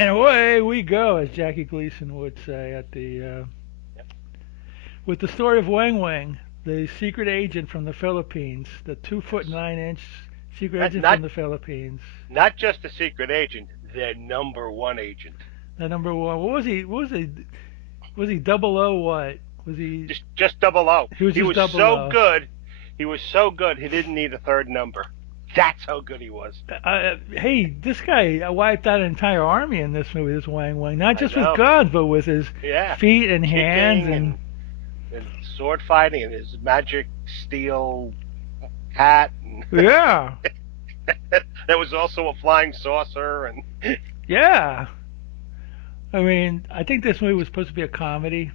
And away we go, as Jackie Gleason would say at the Yep. with the story of Weng Weng, the secret agent from the Philippines, the 2'9" secret Not agent not from the Philippines. not just a secret agent, their number one agent. The number one. What was he? What was he? Was he double O? What was he? Just double O. He was He just was double so O. good. He was so good. He didn't need a third number. That's how good he was. Hey, this guy wiped out an entire army in this movie. This Wang Wang, not I just with know. guns, but with his Yeah, feet and hands, kicking and and sword fighting and his magic steel hat. And yeah, there was also a flying saucer. And yeah. I mean, I think this movie was supposed to be a comedy.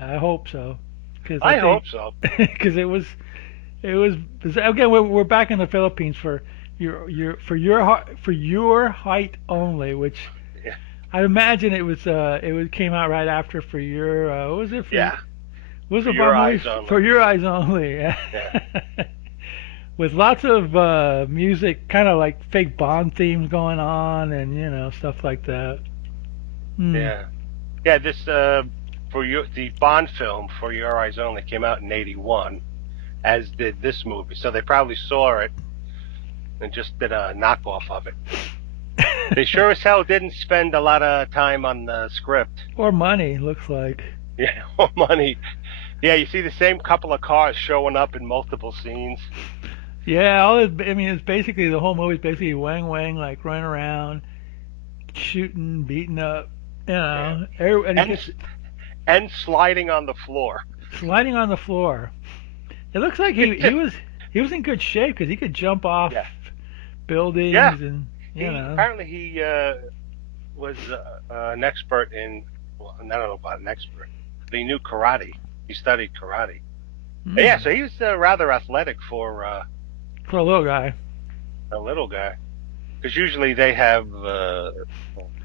I hope so, because I I think hope so. because it was again we're back in the Philippines for your height only, which Yeah, I imagine it came out right after for your what was it for yeah. what was For the Bob your movie eyes only. for your eyes only. Yeah, With lots of music, kind of like fake Bond themes going on, and stuff like that. Hmm. yeah, yeah. This for the Bond film For Your Eyes Only came out in '81, as did this movie. So they probably saw it and just did a knockoff of it. They sure as hell didn't spend a lot of time on the script. Or money, looks like. Yeah, or money. Yeah, you see the same couple of cars showing up in multiple scenes. Yeah, I mean, it's basically the whole movie's basically Wang Wang like running around, shooting, beating up, Yeah, and he and gets and sliding on the floor. sliding on the floor. It looks like he was in good shape because he could jump off Yeah, yeah. buildings and He apparently he was an expert in. Well, I don't know about an expert, but he knew karate. He studied karate. Yeah, hmm, so he was rather athletic for for a little guy. a little guy. Because usually they have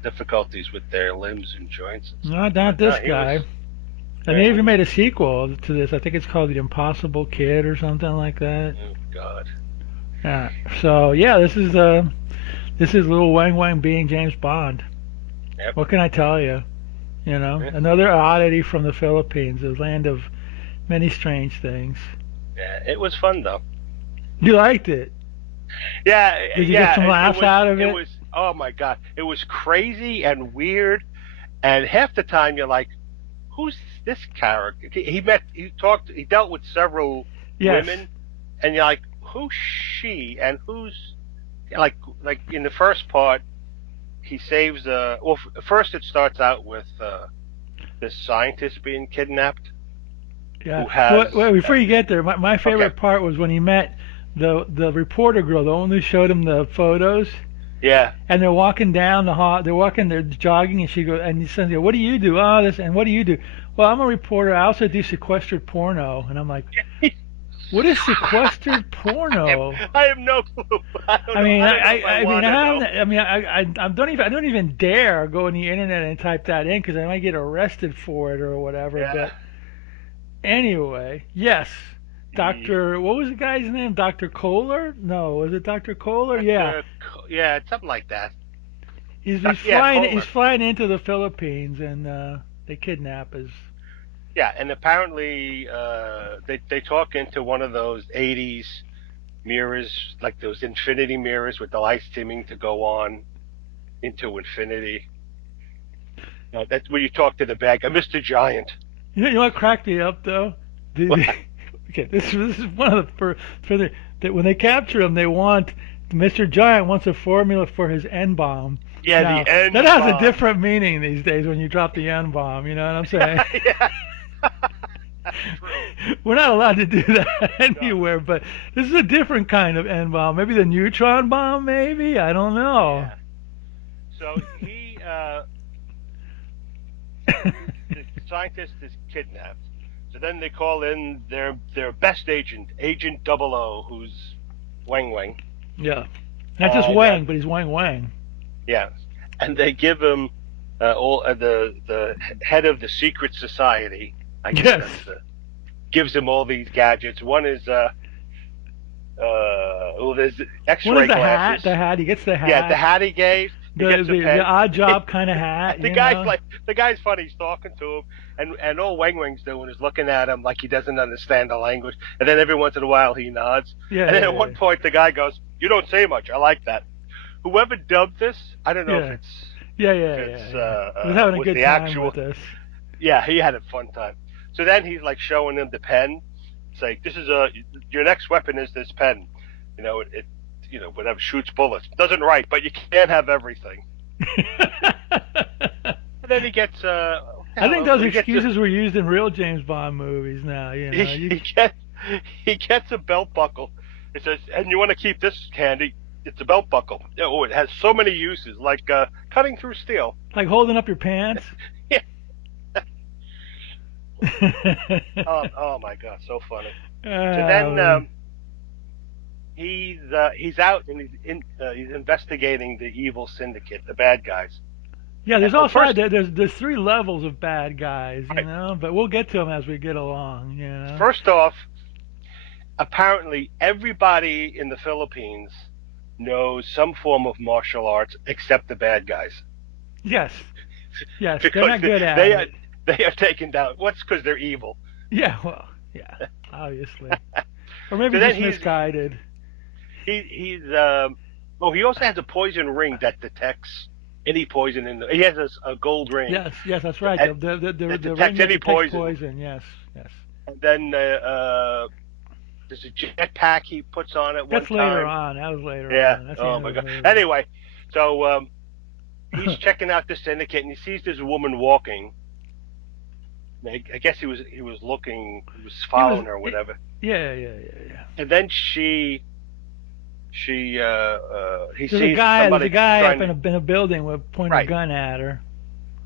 difficulties with their limbs and joints and stuff. Not But this no, he was. guy. And they Yeah, he even was. made a sequel to this. I think it's called The Impossible Kid or something like that. Oh God. Yeah. So yeah, this is little Wang Wang being James Bond. Yep. What can I tell you? Yeah. Another oddity from the Philippines, the land of many strange things. Yeah. It was fun though. You liked it? Yeah. Did you get Yeah. some It laughs was. out of It it? was. Oh my God. It was crazy and weird. And half the time you're like, who's this character? He met. He talked. He dealt with several Yes. women, and you're like, who's she and who's like in the first part he saves well first it starts out with this scientist being kidnapped Yeah. who Well, has wait, before you get there, my okay, favorite part was when he met the reporter girl, the one who showed him the photos. yeah, And they're walking down the hall. They're jogging, and she goes, and he says, "What do you do?" Oh, this, and what do you do? Well, I'm a reporter. I also do sequestered porno. And I'm like, what is sequestered porno? I have no clue. I don't know if I I mean, want to know. I don't even dare go on the internet and type that in because I might get arrested for it or whatever. Yeah, But anyway, yes, he, Doctor, what was the guy's name? Doctor Kohler? No, was it Doctor Kohler? Yeah, yeah, something like that. Yeah, he's Kohler. flying into the Philippines and they kidnap his. Yeah, and apparently they talk into one of those '80s mirrors, like those infinity mirrors with the lights seeming to go on into infinity. That's where you talk to the bad guy, Mr. Giant. You know what cracked me up though? Okay, this is one of the for the that when they capture him, they want Mr. Giant wants a formula for his N bomb. Yeah, the Now that N has a bomb. different meaning these days when you drop the N bomb. You know what I'm saying? Yeah, yeah. True. We're not allowed to do that No. anywhere, but this is a different kind of N bomb. Maybe the neutron bomb. Maybe I don't know. Yeah. So the scientist is kidnapped. So then they call in their best agent, Agent Double O, who's Weng Weng, Yeah, not just and Wang, but he's Wang Wang. yeah, and they give him all the head of the secret society. I guess Yes. that's the gives him all these gadgets. One is there's One is X-ray the hat. glasses. The hat. He gets the Yeah, the hat. hat he gave. He the gets a the pen. odd job kind of hat, The you guy's know. like, the guy's funny. He's talking to him, and all Weng Weng's doing is looking at him like he doesn't understand the language. And then every once in a while he nods. Yeah, And then yeah, at one yeah, point the guy goes, "You don't say much. I like that." Whoever dubbed this, I don't know yeah, yeah, if yeah, yeah, yeah. He was having a was good the time actual. with us. Yeah, he had a fun time. So then he's like showing him the pen. It's like, this is your next weapon is this pen. It whatever, shoots bullets. Doesn't write, but you can't have everything. And then he gets what the I hell think else? those He gets excuses were used in real James Bond movies now. You he, know, you he gets he gets a belt buckle. It says, and you want to keep this handy. It's a belt buckle. Oh, it has so many uses, like cutting through steel. like holding up your pants. Yeah. Oh, Oh my god, so funny. So then man. he's out and he's investigating the evil syndicate, the bad guys. Yeah, there's Oh, also first, there's three levels of bad guys, you right, know, but we'll get to them as we get along, you know. first off, apparently everybody in the Philippines knows some form of martial arts except the bad guys Yes, yes, they're because not good at they are it. they are taken down. What's because they're evil? Yeah, well, yeah, obviously, or maybe So then just misguided. he's oh, he also has a poison ring that detects any poison in the. He has a gold ring Yes, yes, that's right. that, that The ring detects that any detects poison. poison. Yes, yes. And then there's a jetpack he puts on at one That's later time. on. That was later Yeah. on. That's the Oh end my of the god. movie. Anyway, so he's checking out the syndicate and he sees this woman walking. I guess he was He was, following her, or it, whatever. yeah, yeah, yeah, yeah. And then he sees There's a somebody guy up trying to. in a building with pointing a Right. gun at her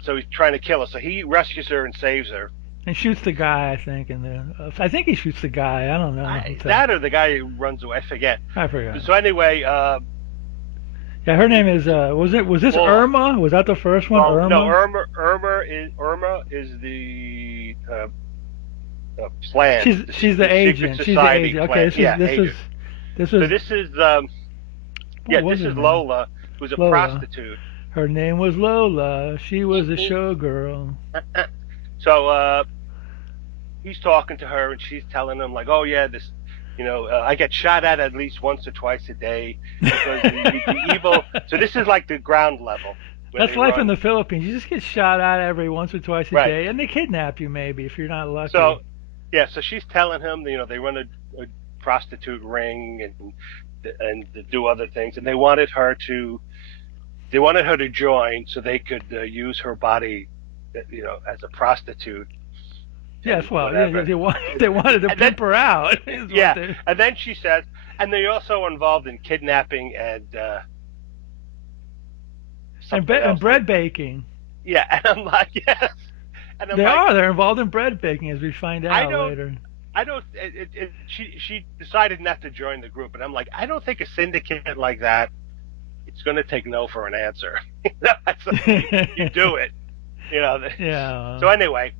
So he's trying to kill her. So he rescues her and saves her. and shoots the guy. I think, I think he shoots the guy. I don't know. That or the guy who runs away, I forget. I forgot. So anyway, Yeah, her name is. Was this Lola. Irma? Was that the first one, Well, no, Irma? Irma is the plan, She's the the secret agent. She's the society agent. Okay, plan. Yeah, agent. this So was this is what was this her is name? Lola, who's a Lola. prostitute. Her name was Lola. She was a showgirl. So he's talking to her and she's telling him like, oh yeah, this, I get shot at least once or twice a day because the evil. So this is like the ground level where That's they life in run. the Philippines. You just get shot at every once or twice a Right. day, and they kidnap you maybe if you're not So lucky. yeah, so she's telling him, they run a prostitute ring and do other things, and they wanted her to join so they could use her body, as a prostitute and Yes, well, yeah, whatever. they wanted to And then pimp her out. Is what yeah, they and then she says, and they're also involved in kidnapping and something and else. bread baking. Yeah, and I'm like, yes, and I'm They like, are. They're involved in bread baking, as we find I out don't. later. I don't. She decided not to join the group, and I'm like, I don't think a syndicate like that, it's going to take no for an answer. You do it, you know. Yeah. So anyway,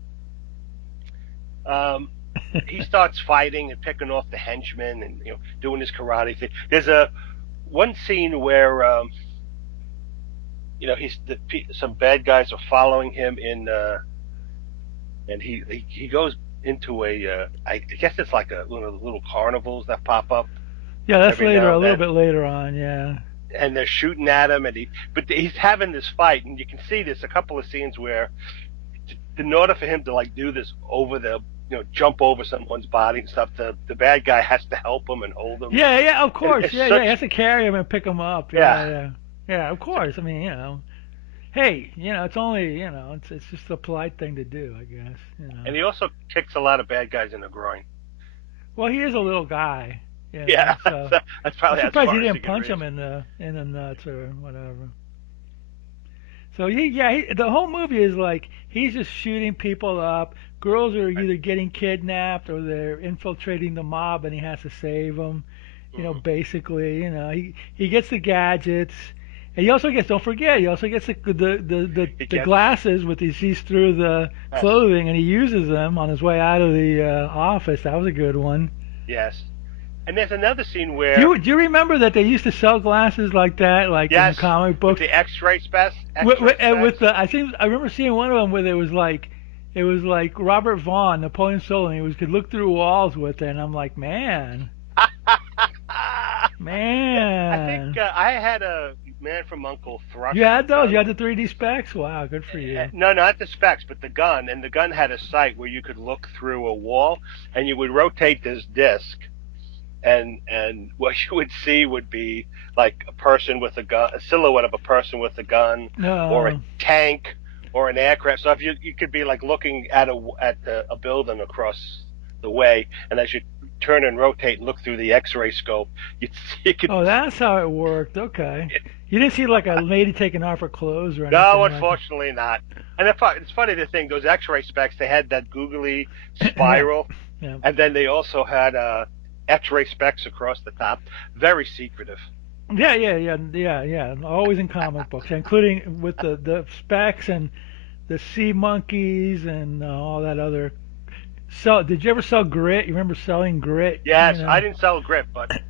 um, he starts fighting and picking off the henchmen and doing his karate thing. There's a one scene where some bad guys are following him and he goes into I guess it's like one of the little carnivals that pop up Yeah, that's every later, now a and little then, bit later on. Yeah. and they're shooting at him, but he's having this fight, and you can see this a couple of scenes where, in order for him to like do this over the jump over someone's body and stuff, the bad guy has to help him and hold him, Yeah, yeah, of and course. it's Yeah, yeah. He has such to carry him and pick him up. yeah, Yeah, yeah. Yeah, of course. I mean, hey, it's only, it's just a polite thing to do, I guess. and he also kicks a lot of bad guys in the groin. Well, he is a little guy, Yeah, so that's I'm probably as surprised he far as he didn't can punch reach. him in the nuts or whatever. So the whole movie is like he's just shooting people up. Girls are Right. either getting kidnapped or they're infiltrating the mob, and he has to save them. Mm-hmm. Basically, he gets the gadgets, and he also gets. Don't forget, he also gets He the gets glasses with he sees through the yes, clothing, and he uses them on his way out of the office. That was a good one. yes. And there's another scene Do where, you remember that they used to sell glasses like that, like in the yes, comic with books? the X-ray specs, X-ray With specs. the I remember seeing one of them where it was like Robert Vaughn, Napoleon Solo, and he was could look through walls with it, and I'm like, I think man, I had a Man from Uncle you Thrush had those? You gun. had the 3D specs? Wow, good for you. No, not the specs, but the gun. And the gun had a sight where you could look through a wall, and you would rotate this disc, and what you would see would be like a person with a gun, a silhouette of a person with a gun, or a Uh, tank, or an aircraft. So if you could be like looking at a building across the way, and as you turn and rotate and look through the X-ray scope, you could. oh, that's how it worked. Okay. You didn't see like a lady taking off her clothes or No, anything like unfortunately not. And it's funny to think those X-ray specs. They had that googly yeah, spiral, yeah. and then they also had X-ray specs across the top. Very secretive. Yeah. Always in comic books, including with the specs and the sea monkeys and all that other. So, did you ever sell grit? You remember selling grit? Yes, I didn't sell grip, but With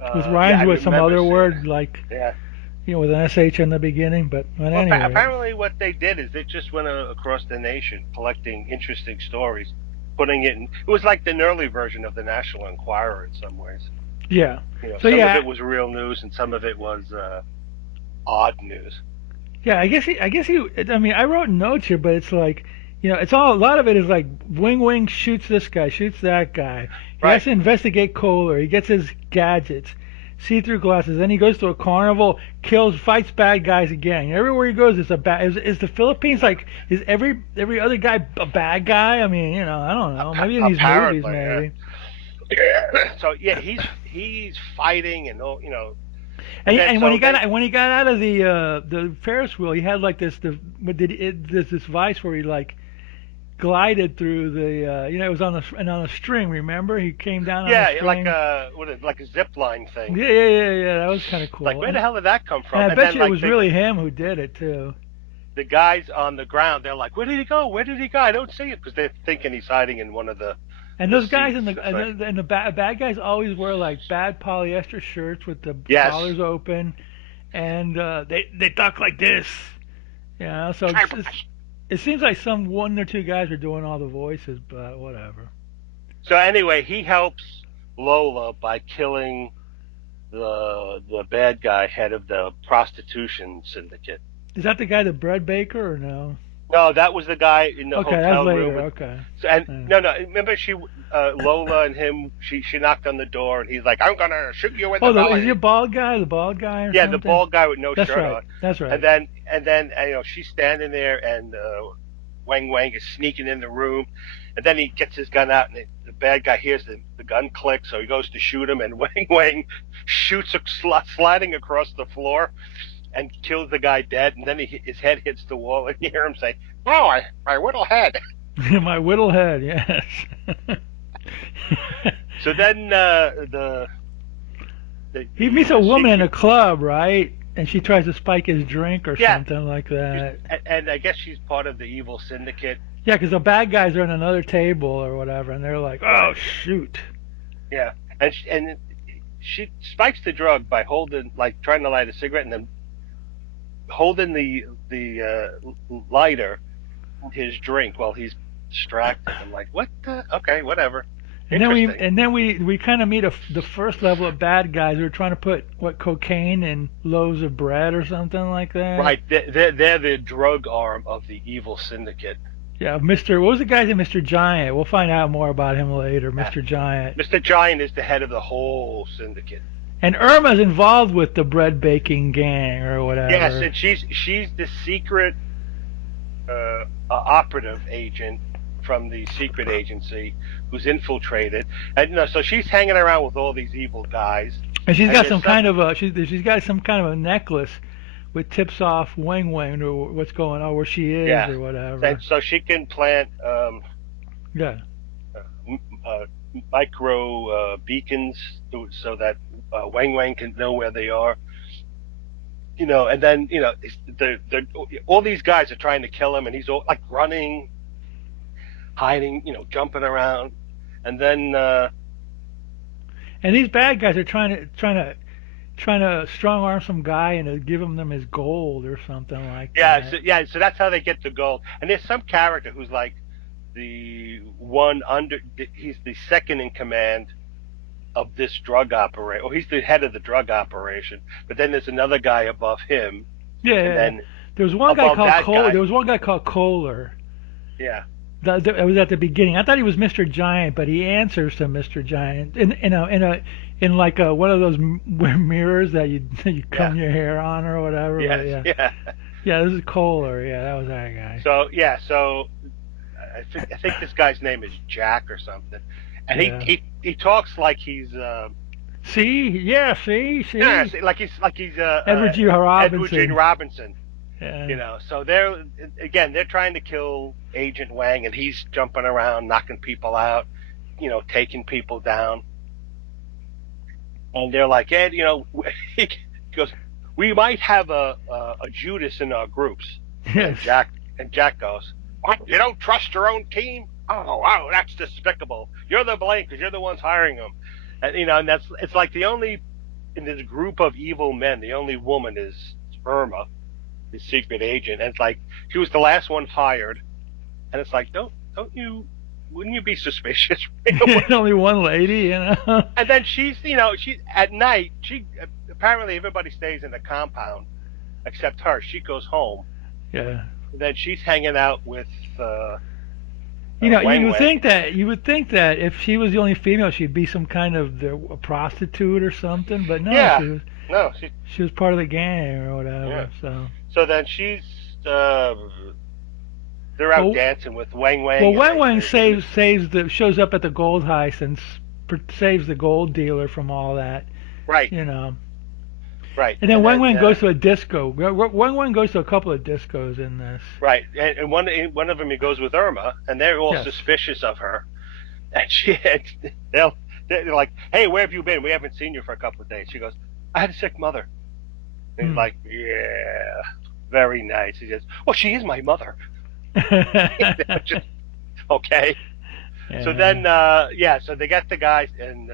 yeah, rhymes I with some remember other seeing word it. like Yeah. with an sh in the beginning. But at Well, any rate, apparently what they did is they just went across the nation collecting interesting stories, putting it in. It was like the early version of the National Enquirer in some ways. yeah. So Some of yeah, it was real news and some of it was odd news. yeah, I guess he. I mean, I wrote notes here, but it's like, it's all a lot of it is like Wing Wing shoots this guy, shoots that guy. He has Right. to investigate Kohler. He gets his gadgets, see-through glasses. Then he goes to a carnival, kills, fights bad guys again. Everywhere he goes, it's a bad. Is the Philippines like? Is every other guy a bad guy? I mean, I don't know. Maybe in these movies, Apparently, yeah. maybe. So yeah, he's fighting and and And, then and so they when he got out of the Ferris wheel, he had like this the what did it, there's this vice where he like glided through the it was on a string. Remember, he came down on a yeah, like string. like a zip line thing. Yeah. That was kind of Like cool. where the hell did that come And from? I And bet then you it like was really him who did it too. the guys on the ground, they're like, where did he go? Where did he go? I don't see it because they're thinking he's hiding in one of And the those guys seats. It's like and the bad guys always wear like bad polyester shirts with the yes, collars open, and they talk like this. So it seems like some one or two guys are doing all the voices, but whatever. so anyway, he helps Lola by killing the bad guy, head of the prostitution syndicate. Is that the guy, the bread baker, or no? No, that was the guy in the Okay, that's hotel room later. with. Okay. So, and Yeah. no, remember Lola and him. She knocked on the door, and he's like, "I'm gonna shoot you in the Oh, is he a belly." bald guy? The bald guy or Yeah, the something? bald guy with no That's shirt right. on, That's and right. then she's standing there, and Weng Weng is sneaking in the room, and then he gets his gun out, and the bad guy hears the gun click, so he goes to shoot him, and Weng Weng shoots sliding across the floor and kills the guy dead, and then his head hits the wall, and you hear him say, "Oh, my little head." My whittle head. Yes. So then He meets a the woman in a secret, club, right? And she tries to spike his drink or yeah, something like that. and I guess she's part of the evil syndicate. Yeah, because the bad guys are in another table or whatever, and they're like, "Oh Right. shoot." Yeah, and she spikes the drug by holding, like, trying to light a cigarette and then holding the lighter, his drink while he's distracted. I'm like, what the? Okay, whatever. Interesting. And then we kind of meet the first level of bad guys who are trying to put what cocaine in loaves of bread or something like that. Right, they're the drug arm of the evil syndicate. Yeah, Mr. What was the guy's name? Mr. Giant. We'll find out more about him later. Yeah. Mr. Giant. Mr. Giant is the head of the whole syndicate. And Irma's involved with the bread baking gang or Yes, whatever. and she's the secret operative agent from the secret agency who's infiltrated, and so she's hanging around with all these evil guys. And she's And got there's some some, kind of a she's got some kind of a necklace with tips off Weng Weng or what's going on where she is yeah, or whatever. and so she can plant Yeah. uh, micro beacons so that Wang Wang can know where they are. And then the all these guys are trying to kill him, and he's all like running, hiding, jumping around, and then And these bad guys are trying to strong arm some guy and to give him them his gold or something like Yeah, that. so that's how they get the gold. And there's some character who's like the one under. He's the second in command of this drug operation, or he's the head of the drug operation. But then there's another guy above him, Yeah, and yeah, yeah. then There was one guy above called that Kohler. There guy, was one guy called Kohler. yeah, It was at the beginning. I thought he was Mr. Giant, but he answers to Mr. Giant in like one of those mirrors that you yeah, comb your hair on or whatever. But yes, yeah, yeah. yeah, this is Kohler. Yeah, that was that guy. So yeah, so I think this guy's name is Jack or something, and he Yeah. he, he talks like he's See, yeah, see, like he's Edward G. Edward G. Robinson. Robinson. Yeah. So they're trying to kill Agent Wang, and he's jumping around, knocking people out, taking people down, and they're like, Ed, he goes, we might have a Judas in our groups, and Yes. Jack goes, what? You don't trust your own team? Oh, that's despicable. You're the blame because you're the ones hiring them, and it's like the only in this group of evil men, the only woman is Irma, the secret agent, and it's like she was the last one hired, and it's like don't you wouldn't you be suspicious right away? Only one lady. And then she's at night. She apparently everybody stays in the compound except her. She goes home. Yeah. And then she's hanging out with You Weng would Weng. think that if she was the only female, she'd be some kind of a prostitute or something. But no, Yeah, no, she she was part of the gang or yeah. whatever. So So then uh, they're out well, dancing with Weng well, Weng, and Weng they Weng they introduce shows up at the gold heist and saves the gold dealer from all that. right, You know. right, And then and Weng then Weng goes to a disco. Weng Weng goes to a couple of discos in this. right, and one of them he goes with Irma, and they're all Yes. suspicious of her. And they'll, they're like, "Hey, where have you been? We haven't seen you for a couple of days." She goes, "I had a sick mother." And he's Hmm. like, "Yeah, very nice." He says, "Well, she is my mother." Just okay. So Yeah. then, so they get the guys, and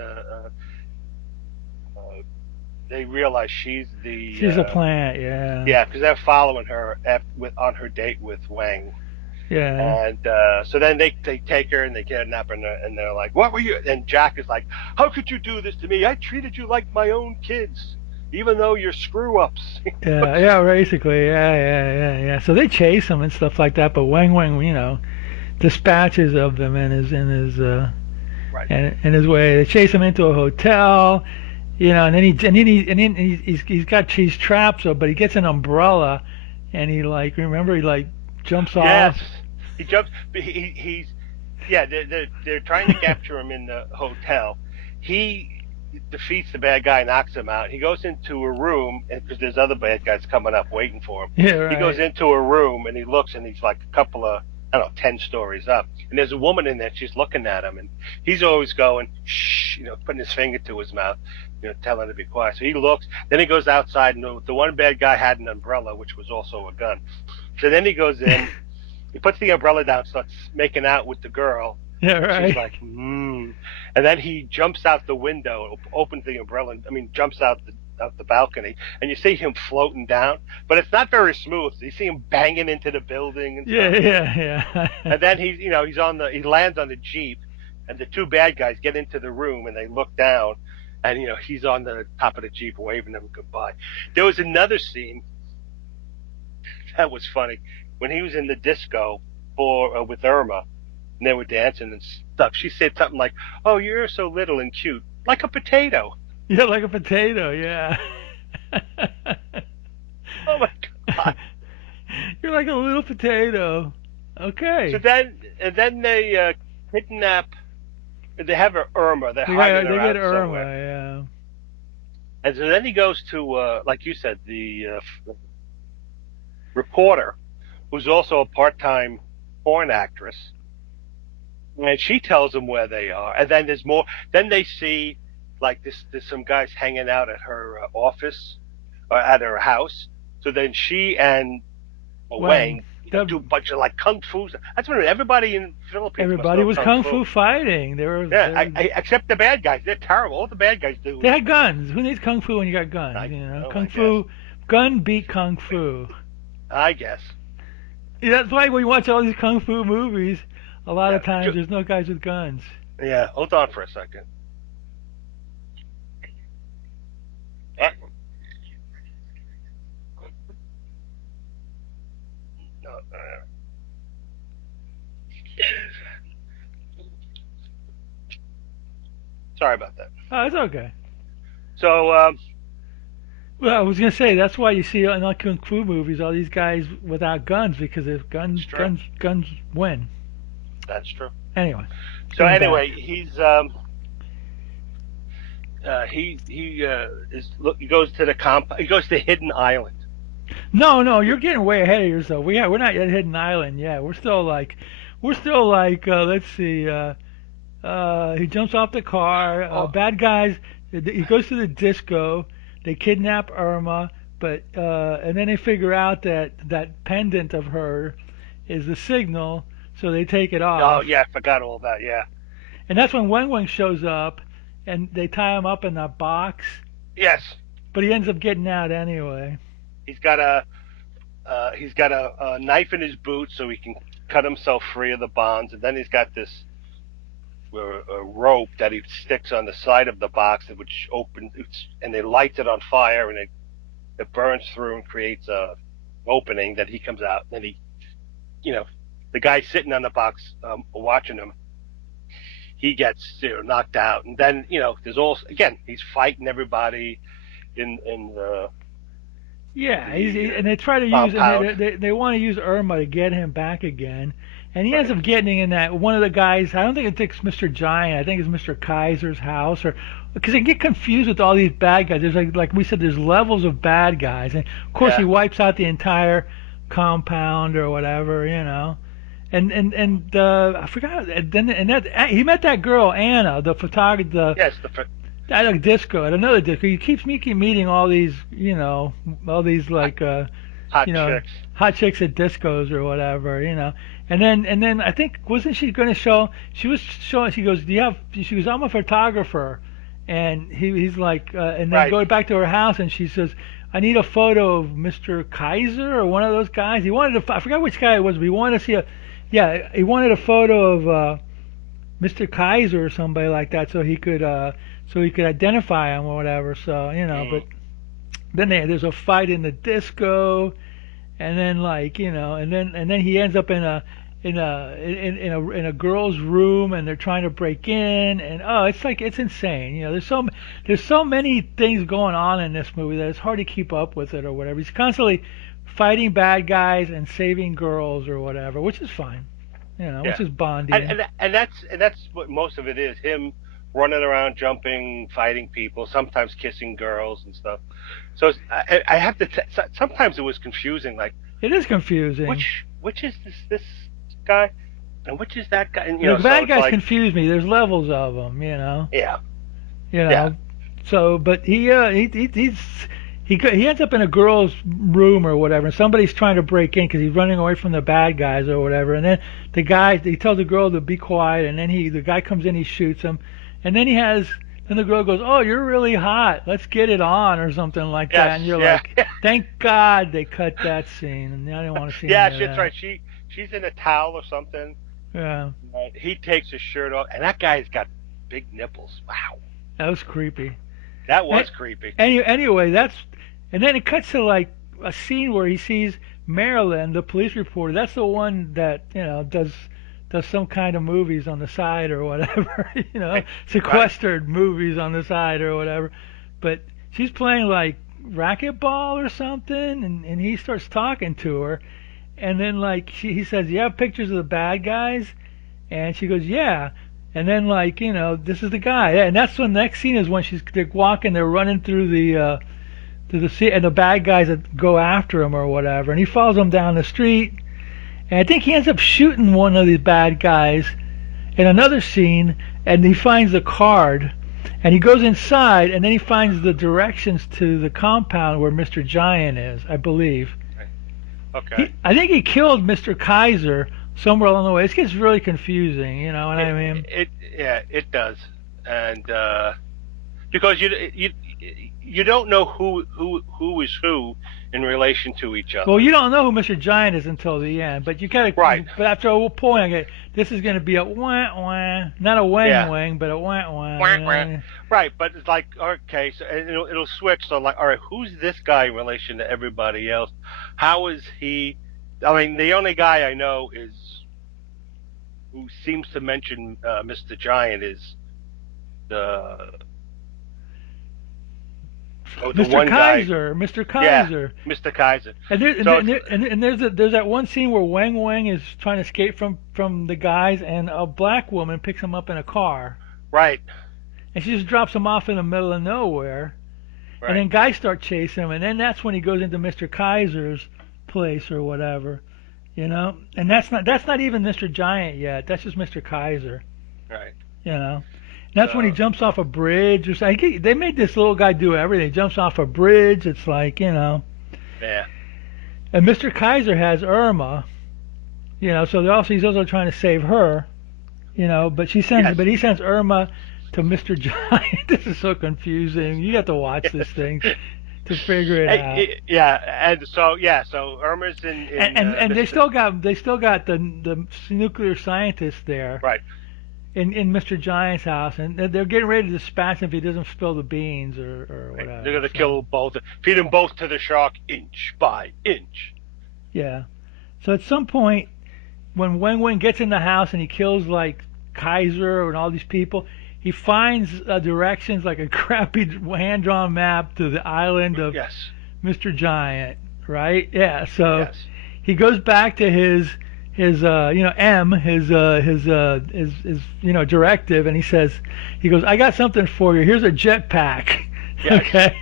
they realize she's the She's a plant. Yeah. yeah, because they're following her on her date with Wang. Yeah. And so then they take her and they kidnap her, and they're like, "What were you?" And Jack is like, "How could you do this to me? I treated you like my own kids, even though you're screw ups." Yeah, yeah, basically, yeah. So they chase him and stuff like that, but Weng Weng, dispatches of them Right. in his way. They chase him into a hotel, and then he's trapped, so but he gets an umbrella, and he like jumps Yes, off. he jumps. He's yeah. They're trying to capture him in the hotel. He defeats the bad guy, knocks him out. He goes into a room because there's other bad guys coming up waiting for him. Yeah, He goes right. into a room and he looks, and he's like a couple of, I don't know, 10 stories up, and there's a woman in there. She's looking at him, and he's always going shh, putting his finger to his mouth, telling her to be quiet. So he looks. Then he goes outside, and the one bad guy had an umbrella, which was also a gun. So then he goes in. He puts the umbrella down, starts making out with the girl. Yeah, She's right. like, and then he jumps out the window, opens the umbrella, jumps out the balcony, and you see him floating down, but it's not very smooth. You see him banging into the building and Yeah, stuff. yeah. And then he lands on the jeep, and the two bad guys get into the room, and they look down, and he's on the top of the jeep waving them goodbye. There was another scene that was funny when he was in the disco with Irma, and they were dancing and stuff. She said something like, "Oh, you're so little and cute, like a potato." Yeah, like a potato, yeah. Oh my god! You're like a little potato. So Okay. then they kidnap. They have her Irma. They're hiding They her get out Irma, somewhere, yeah. and so then he goes to, like you said, the reporter, who's also a part-time porn actress, and she tells them where they are. And then there's more. Then they see like this. There's some guys hanging out at her office or at her house. So then she and Wang. Wang do a bunch of like kung fu. That's what everybody in Philippines must everybody know was kung kung fu. fu fighting. Yeah, except the bad guys. They're terrible. All the bad guys do They is had guns. Who needs kung fu when you got guns? I Kung guess. fu, gun beat kung fu. I guess. Yeah, that's why when you watch all these kung fu movies, a lot Yeah. of times there's no guys with guns. Yeah. Hold on for a second. Uh, no, sorry about that. Oh, it's okay. So Well, I was gonna say that's why you see in all kung fu movies all these guys without guns because if that's true. guns win. That's true. Anyway, So getting back. anyway, he goes to the he goes to Hidden Island. No, no, you're getting way ahead of yourself. We're not yet Hidden Island. Yeah, we're still like let's see. He jumps off the car. Oh, Bad guys. He goes to the disco. They kidnap Irma, but and then they figure out that that pendant of her is the signal, so they take it oh off. yeah, I forgot all that. Yeah. And that's when Weng Weng shows up, and they tie him up in a box, Yes, but he ends up getting out anyway. he's got a knife in his boot so he can cut himself free of the bonds, and then he's got this a rope that he sticks on the side of the box, which opens and they lights it on fire, and it burns through and creates a opening. That he comes out, and then you know, the guy sitting on the box watching him, he gets knocked out, and then there's all again he's fighting everybody in Yeah, the and they try to use and compound. they want to use Irma to get him back again, and he ends Right. up getting in that one of the guys. I don't think it's Mr. Giant. I think it's Mr. Kaiser's house, or because they get confused with all these bad guys. There's like we said, there's levels of bad guys, and of course he Yeah. wipes out the entire compound or whatever, And I forgot. And that he met that girl Anna, the photographer, Yes. at a disco, at another disco. He keep meeting all these, all these Hot, like, hot you know, chicks. hot chicks at discos or whatever. And then I think wasn't she going to show? She was showing. She goes, "Do you have?" She goes, "I'm a photographer," and he's like, and they Right. go back to her house, and she says, "I need a photo of Mr. Kaiser or one of those guys." He wanted to. I forgot which guy it was, but he wanted to see a. Yeah, he wanted a photo of Mr. Kaiser or somebody like that, so he could identify him or whatever. So Mm. but then there's a fight in the disco, and then and then he ends up in a girl's room, and they're trying to break in, and oh, it's like it's insane. There's so many things going on in this movie that it's hard to keep up with it or whatever. He's constantly fighting bad guys and saving girls or whatever, which is fine. Yeah. Which is And, Bondian. and and that's what most of it is. Him running around, jumping, fighting people, sometimes kissing girls and stuff. So I have to. Sometimes it was confusing. Like It is confusing. which is this guy and which is that guy? And The so bad it's guys like confuse me. There's levels of them. yeah, You yeah, know. So, but he ends up in a girl's room or whatever. And somebody's trying to break in because he's running away from the bad guys or whatever. And then he tells the girl to be quiet. And then the guy comes in, he shoots him. And then then the girl goes, "Oh, you're really hot. Let's get it on," or something like yes, that. And you're yeah, like, "Thank God they cut that scene." And I didn't want to see yeah. any of That's that. right. She's in a towel or something. Yeah, Right. He takes his shirt off, and that guy's got big nipples. Wow, that was creepy. that A- was creepy. Anyway, and then it cuts to like a scene where he sees Marilyn, the police reporter. That's the one that does some kind of movies on the side or whatever. Right, right. Sequestered movies on the side or whatever. But she's playing like racquetball or something, and he starts talking to her, and then like he says, "You have pictures of the bad guys?" And she goes, "Yeah." And then this is the guy. Yeah, and that's when the next scene is when they're walking, they're running through the sea, and the bad guys that go after him or whatever, and he follows them down the street, and I think he ends up shooting one of these bad guys in another scene, and he finds the card, and he goes inside, and then he finds the directions to the compound where Mr. Giant is, I believe. Right. Okay. I think he killed Mr. Kaiser somewhere along the way. This gets really confusing, you know what I mean? Yeah, it does, and because you don't know who is who in relation to each Well, other. you don't know who Mr. Giant is until the end, but you gotta. Right. But after a point, I get this is going to be a wah wah, not a wang Yeah. wang, but a wah wah. Wah, You wah. know? Right, but it's like, okay, so and it'll switch. So like, all right, who's this guy in relation to everybody else? How is he? I mean, the only guy I know is who seems to mention Mr. Giant is the the Mr. one guy. Kaiser, Mr. Yeah, Kaiser. Mr. Kaiser. And there, and, So there, it's and there's that one scene where Weng Weng is trying to escape from the guys, and a black woman picks him up in a car, right, and she just drops him off in the middle of nowhere, and right. then guys start chasing him, and then that's when he goes into Mr. Kaiser's place or whatever, you know. And that's not even Mr. Giant yet. That's just Mr. Kaiser, Right. you know. And that's when he So jumps off a bridge or something. They made this little guy do everything. He jumps off a bridge. It's like, you know. yeah, And Mr. Kaiser has Irma, you know, so he's also trying to save her, you know, yes, but he sends Irma to Mr. Giant. This is so confusing. You have to watch this thing to figure it out. yeah, and so Irma's in And Mr. they still got the nuclear scientist there Right. in Mr. Giant's house, and they're getting ready to dispatch him if he doesn't spill the beans or Right. They're whatever. gonna So kill both, feed them both to the shark inch by inch. yeah. So at some point when Weng Weng gets in the house and he kills like Kaiser and all these people, he finds directions like a crappy hand-drawn map to the island of Yes, Mr. Giant, right? Yeah. So yes, he goes back to his you know his you know directive, and he goes, I got something for you. Here's a jetpack. yes. Okay.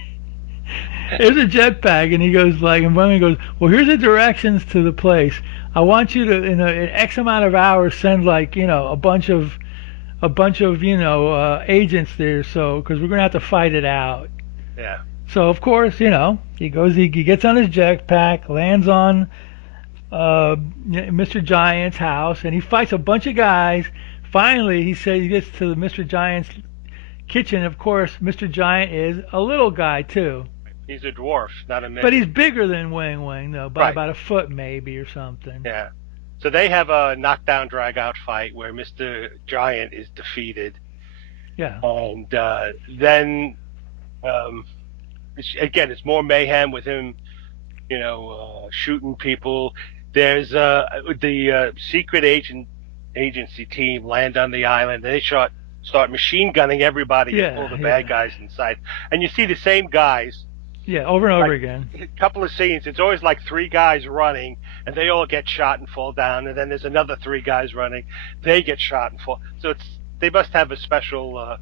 Here's a jetpack, and he goes like, and Weng goes, well, here's the directions to the place. I want you to, in X amount of hours, send like, you know, a bunch of, you know, agents there, so because we're gonna have to fight it out. Yeah, So of course, you know, he gets on his jetpack, lands on Mr. Giant's house, and he fights a bunch of guys. Finally, he gets to Mr. Giant's kitchen. Of course, Mr. Giant is a little guy too. he's a dwarf, not a But he's midget. bigger than Wang Wang though, by Right. about a foot maybe or something. Yeah. So they have a knockdown, drag out fight where Mr. Giant is defeated, Yeah. and then um, it's more mayhem with him, shooting people. There's the secret agency team land on the island. And they start machine gunning everybody, all Yeah, the bad yeah. guys inside, and you see the same guys. Yeah, over and over Like again. a couple of scenes, it's always like three guys running, and they all get shot and fall down, and then there's another three guys running, they get shot and fall. So they must have a special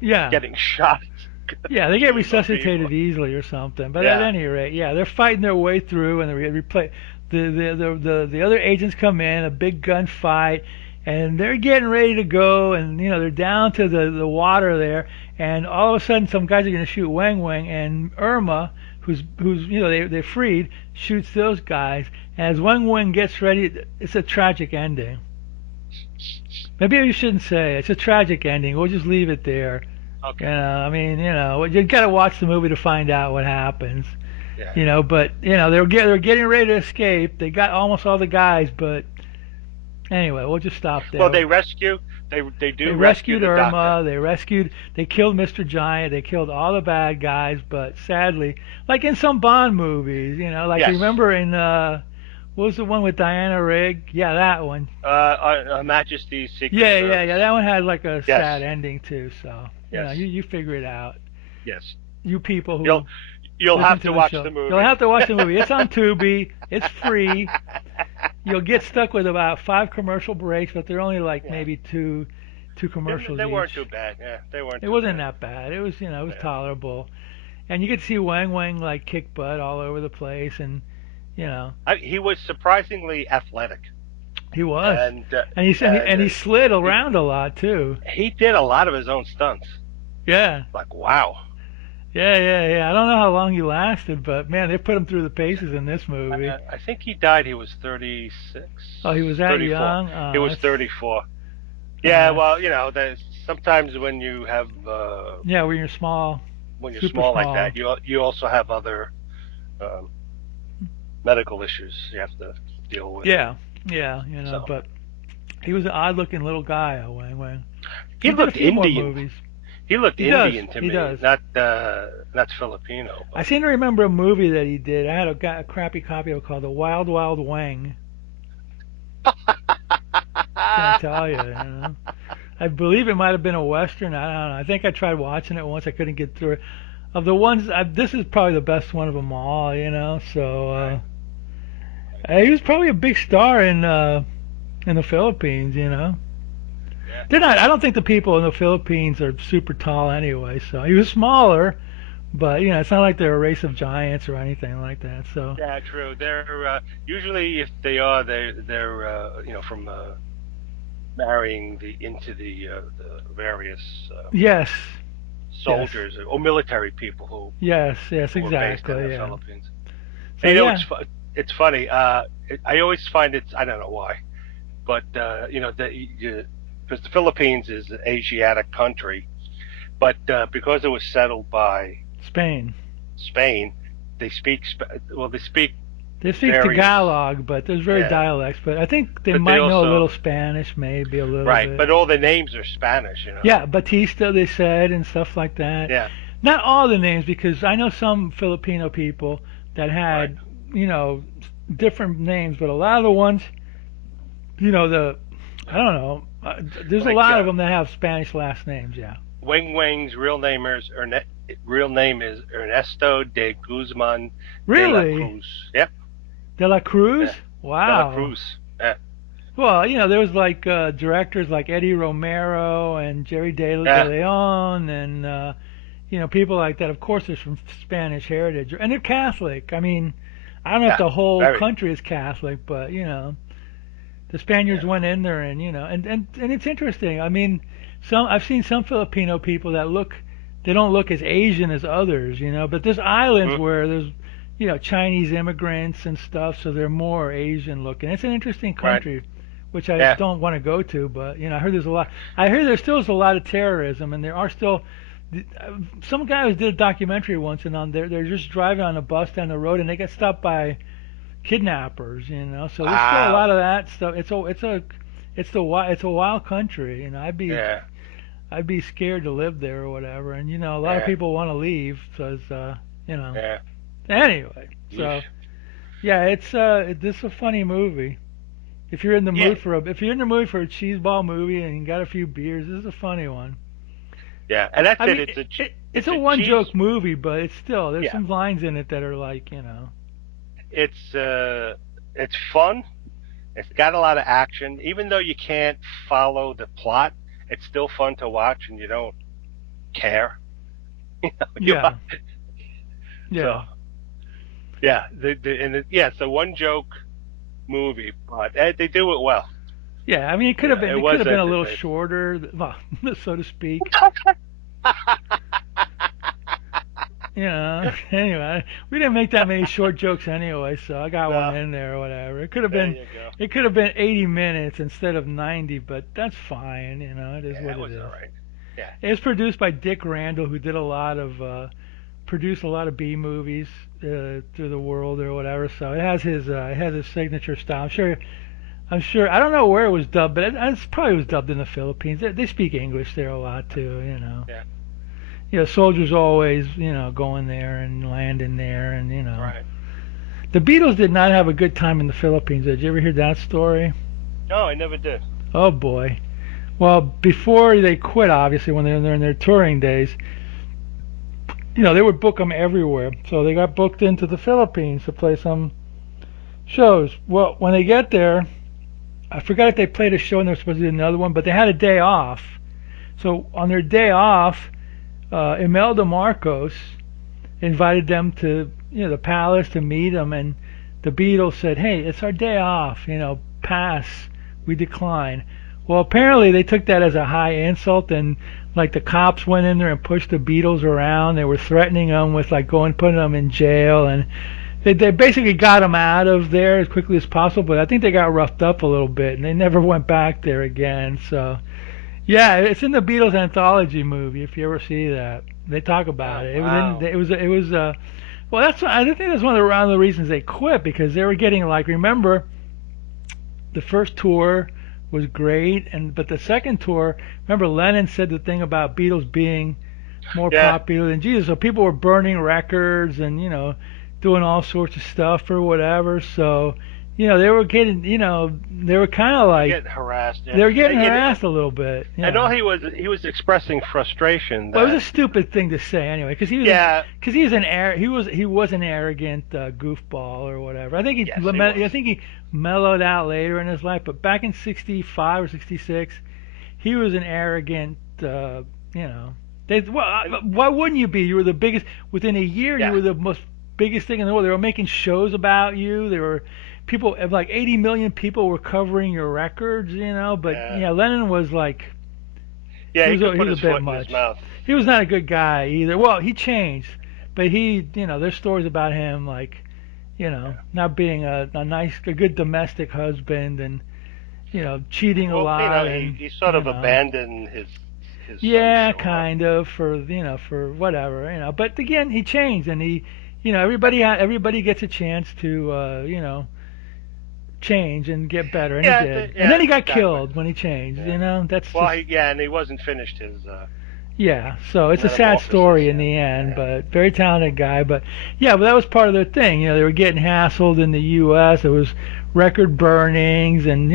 Yeah. getting shot. Yeah, they get team of people. resuscitated easily or something. But at Yeah, any rate, yeah, they're fighting their way through, and the other agents come in, a big gunfight, and they're getting ready to go, and you know they're down to the water there, and all of a sudden some guys are going to shoot Wang Wang, and Irma, who's you know they freed, shoots those guys. And as Wang Wang gets ready, it's a tragic ending. Maybe you shouldn't say it's a tragic ending. We'll just leave it there. You okay, know, I mean, you know, you got to watch the movie to find out what happens. yeah. You know, but you know they're getting ready to escape. They got almost all the guys, but anyway, we'll just stop Well, there. they They do rescue rescued the doctor. Irma. They killed Mr. Giant. They killed all the bad guys. But sadly, like in some Bond movies, you know, like Yes, remember in what was the one with Diana Rigg? Yeah, that one. Her Majesty's Secret Yeah, yeah, Service. yeah. That one had like a Yes, sad ending too. So you know, yes, you figure it out. yes. You people You'll who you'll listen have to to the watch show. the You'll movie. have to watch the movie. It's on Tubi. It's free. You'll get stuck with about 5 commercial breaks, but they're only like Yeah, maybe two commercials they weren't each. too bad. Yeah, they weren't It too wasn't bad. that bad. It was it was Yeah. tolerable, and you could see Wang Wang like kick butt all over the place, and you know He was surprisingly athletic, he was, and and he slid he around a lot too. he did a lot of his own stunts. Yeah, Like wow. Yeah, yeah, yeah. I don't know how long he lasted, but man, they put him through the paces in this movie. I think he died. He was 36, Oh, he was that 34. young. He Oh, was 34. Yeah, that's well, there's sometimes when you have yeah. When you're small, when you're super small like that, small. you also have other um, medical issues you have to deal with, and Yeah, yeah. so But he was an odd-looking little guy, Weng Weng. he He did a looked few more Indian. movies. He looked He does. Indian to He me, does. not Filipino, I but seem to remember a movie that he did. I had a crappy copy of it called The Wild Wild Wang. Can't tell you, I believe it might have been a western. I don't know. I think I tried watching it once. I couldn't get through it. Of the ones, this is probably the best one of them all. So right, he was probably a big star in the Philippines. yeah, They're not. I don't think the people in the Philippines are super tall anyway. So he was smaller, but it's not like they're a race of giants or anything like that. So yeah, true. They're usually if they are, they're from marrying the various yes, yes, soldiers or military people yes, yes, who are based in the exactly. Yeah. Philippines. So And yeah, it's funny. I always find I don't know why, but because the Philippines is an Asiatic country, but because it was settled by Spain. Spain, they speak They speak various, Tagalog, but there's very yeah, dialects. But I think they but they might know a also little Spanish, maybe a little right, bit. but all the names are Spanish, Yeah, Batista, they said, and stuff like that. Yeah, Not all the names, because I know some Filipino people that right. had, you know, different names, but a lot of the ones, the, I don't know, there's a Like lot of them that have Spanish last names, yeah. Weng Weng's real name is Ernesto de Guzman de la Really? Cruz. Yep, De La yeah, Cruz? de la Wow. Cruz. Yeah, Well, there was like directors like Eddie Romero and Jerry De yeah, Leon and people like that. Of course, they're from Spanish heritage, and they're Catholic. I mean, I don't know if yeah. the whole Very. country is Catholic, but the Spaniards Yeah. went in there, and and it's interesting. I mean, I've seen some Filipino people that they don't look as Asian as others, but there's islands Mm, where there's Chinese immigrants and stuff, so they're more Asian looking. It's an interesting right. country, which I Yeah. don't want to go to, but I heard there's a lot. I hear there still is a lot of terrorism, and there are still some guys did a documentary once, and they're just driving on a bus down the road, and they get stopped by kidnappers. So there's still a Wow. lot of that stuff. It's a wild country. Yeah. I'd be scared to live there or whatever. And a lot of Yeah. people want to leave because you know. Yeah. Anyway, so Yeesh. yeah, this is a funny movie. Yeah. If you're in the mood for a cheeseball movie and you got a few beers, this is a funny one. Yeah. And that's I it. mean, it's It's a a one cheese. joke movie, but it's still there's Yeah. some lines in it that are like It's uh, it's fun. It's got a lot of action. Even though you can't follow the plot, it's still fun to watch, and you don't care. You yeah, so yeah. yeah. Yeah. It's a one joke movie, but they do it well. Yeah, I mean, It it could was have been a little entertaining. shorter, well, so to speak. Anyway, we didn't make that many short jokes anyway, so I got one No, in there or whatever. there you go. It could have been 80 minutes instead of 90, but that's fine. It is Yeah, what it it was all is. right. Yeah. It was produced by Dick Randall, who did produced a lot of B movies through the world or whatever. So it has his signature style. I'm sure. I don't know where it was dubbed, but it probably was dubbed in the Philippines. They speak English there a lot too. Yeah. Soldiers always going there and landing there, and Right. the Beatles did not have a good time in the Philippines. Did you ever hear that story? No, I never did. Oh boy. Well, before they quit, obviously, when they're in their touring days, they would book them everywhere. So they got booked into the Philippines to play some shows. Well, when they get there, I forgot if they played a show and they're supposed to do another one, but they had a day off. So on their day off, Imelda Marcos invited them to the palace to meet them, and the Beatles said, "Hey, it's our day off. Pass. We decline." Well, apparently they took that as a high insult, and like the cops went in there and pushed the Beatles around. They were threatening them with like going putting them in jail, and they basically got them out of there as quickly as possible. But I think they got roughed up a little bit, and they never went back there again. So yeah, it's in the Beatles anthology movie. If you ever see that, they talk about Oh it. It was in. wow. It was. Well, I think that's one of the reasons they quit because they were getting like remember the first tour was great, and but the second tour, remember Lennon said the thing about Beatles being more Yeah, popular than Jesus, so people were burning records and doing all sorts of stuff or whatever. So they were getting they were kind of they're like getting harassed. Yeah, they were getting and, harassed a little bit. I know Yeah. he was expressing frustration Well, it that was a stupid thing to say anyway, yeah, because he was an arrogant goofball or whatever. yes he was. I think he mellowed out later in his life, but back in '65 or '66, he was an arrogant. You know, And why wouldn't you be? You were the biggest within a year. You yeah, were the most biggest thing in the world. They were making shows about you. There were people like 80 million people were covering your records. But yeah, yeah, Lennon was like yeah. He could he put was a his bit foot in his much. mouth. He was not a good guy either. Well, he changed, but there's stories about him like, Yeah. not being a good domestic husband and, cheating a Well, lot he and, sort of abandoned his yeah, social. kind of for whatever, But again, he changed and everybody gets a chance to, change and get better, and he Yeah, did. And then yeah, he got exactly. killed when he changed. Yeah. That's Well, just yeah, and he wasn't finished his Yeah, so it's a sad metamorphosis story in yet. the end, Yeah. but very talented guy. But yeah, but that was part of their thing. They were getting hassled in the U.S. There was record burnings, and the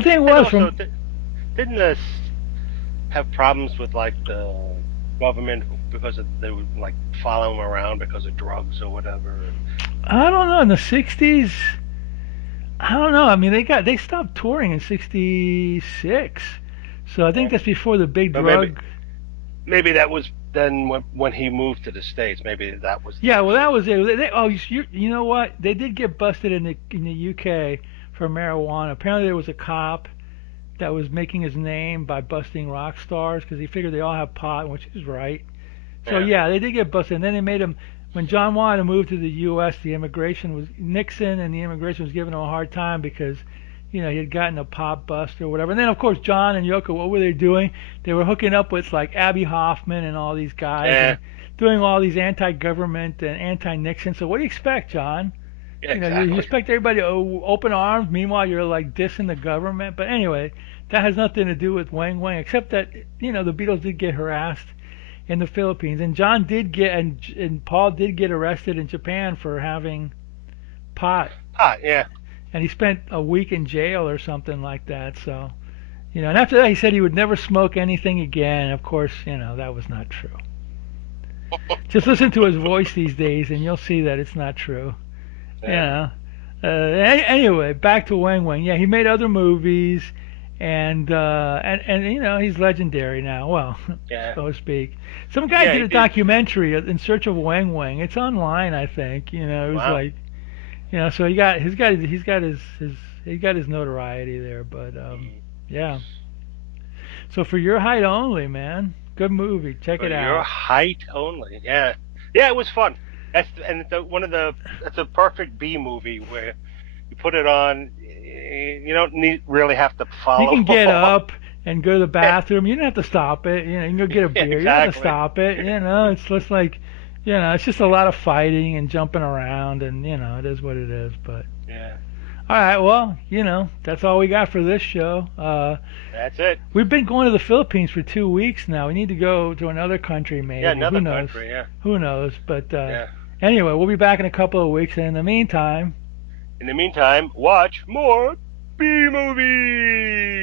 thing And was also, from didn't this have problems with like the government because they would like follow him around because of drugs or whatever? I don't know in the '60s. I don't know. I mean, they stopped touring in '66, so I think Yeah. that's before the big But drug. maybe that was then when he moved to the states. Maybe that was the Yeah, well, that reason. was it. Oh, you know what? They did get busted in the UK for marijuana. Apparently, there was a cop that was making his name by busting rock stars because he figured they all have pot, which is right. So Yeah. yeah, they did get busted, and then they made him. When John wanted to move to the U.S., the immigration was Nixon, and the immigration was giving him a hard time because, he had gotten a pot bust or whatever. And then of course John and Yoko, what were they doing? They were hooking up with like Abby Hoffman and all these guys Yeah. and doing all these anti-government and anti-Nixon. So what do you expect, John? Yeah. You Exactly. expect everybody to open arms. Meanwhile, you're like dissing the government. But anyway, that has nothing to do with Weng Weng, except that the Beatles did get harassed in the Philippines, and John did get and Paul did get arrested in Japan for having pot, Pot. Yeah. and he spent a week in jail or something like that. So and after that, he said he would never smoke anything again. Of course, that was not true. Just listen to his voice these days, and you'll see that it's not true. You Yeah. know. Anyway, back to Weng Weng. Yeah, he made other movies, and he's legendary now. Well, Yeah. so to speak. Some guy Yeah. did He a did. documentary in search of Weng Weng. It's online, I think. It was Wow. like so he got his notoriety there. But Mm. yeah. So for your height only, man, good movie. Check For it your out. height only. Yeah. Yeah. It was fun. One of the that's a perfect B movie where you put it on. You don't really have to You follow can get along. up and go to the bathroom. You don't have to stop it. You can go get a Yeah, beer. You don't have to exactly. stop it. It's just like, it's just a lot of fighting and jumping around, and it is what it is. But Yeah, all right, well, that's all we got for this show. that's it. We've been going to the Philippines for 2 weeks now. We need to go to another country, Yeah, maybe. Who another knows? country. Yeah, Who knows? But yeah. anyway, we'll be back in a couple of weeks, and in the meantime. In the meantime, watch more B movies.